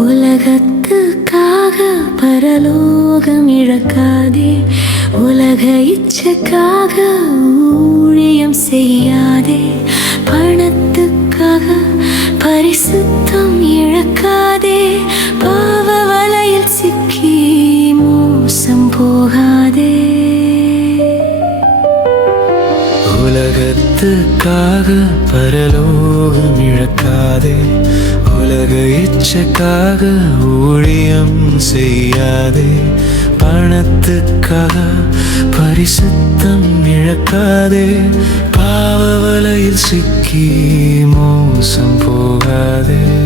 உலகத்துக்காக பரலோகம் இழக்காதே. உலக இச்சைக்காக ஊழியம் செய்யாதே. பணத்துக்காக பரிசுத்தம் இழக்காதே. பாவ வலையில் சிக்கி மோசம் போகாதே. உலகத்துக்காக பரலோகம் இழக்காதே. உலக இச்சக்காக ஊழியம் செய்யாதே. பணத்துக்காக பரிசுத்தம் இழக்காதே. பாவ வலையில் சிக்கி மோசம் போகாதே.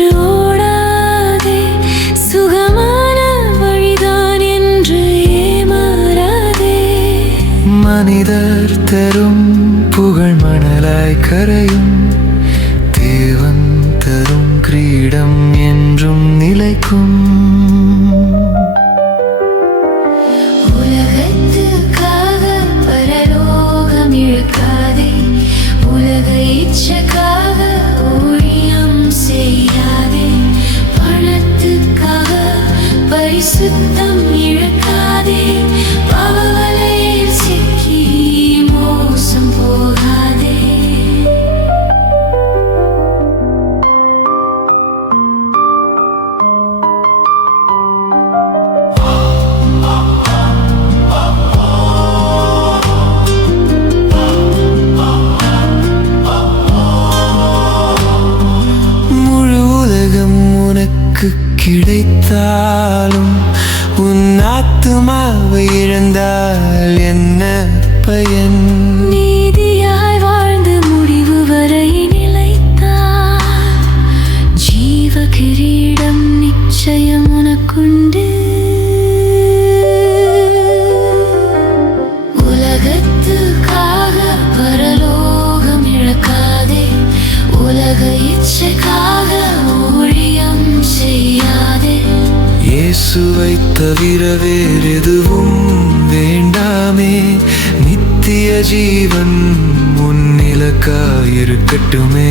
என்று ஓடாதே சுகமான வழிதான் என்று ஏமாறாதே. மனிதர் தரும் புகழ் மணலாய் கரையும் தேவன் தரும் கிரீடம் என்றும் நிலைக்கும். உலகத்துக்காக பரலோகம் இழக்காதே உலக இச்சக்காக பரிசுத்தம் இழக்காதே. கிடைத்தாலும் உன் ஆத்துமாவை இழந்தால் என்ன பயன்? இயேசுவை தவிர வேறெதுவும் வேண்டாமே. நித்திய ஜீவன் உன் இலக்காயிருக்கட்டுமே.